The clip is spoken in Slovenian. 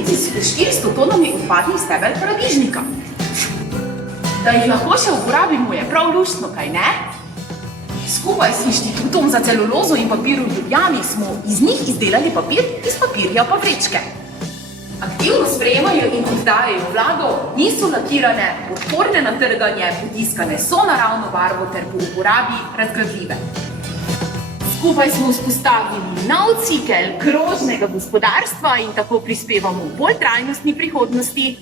omejiti s 400 tonami odpadnih stebel paradižnika. Da jih lahko še uporabimo, je prav luštno, kaj ne? Skupaj s Inštitutom za celulozo in papir v Ljubljani smo iz njih izdelali papir, iz papirja pa vrečke. Aktivno sprejemajo in oddajajo vlago, niso lakirane, odporne na trganje, potiskane so naravno barvo ter po uporabi razgradljive. Skupaj smo vzpostavili nov cikel krožnega gospodarstva in tako prispevamo k bolj trajnostni prihodnosti.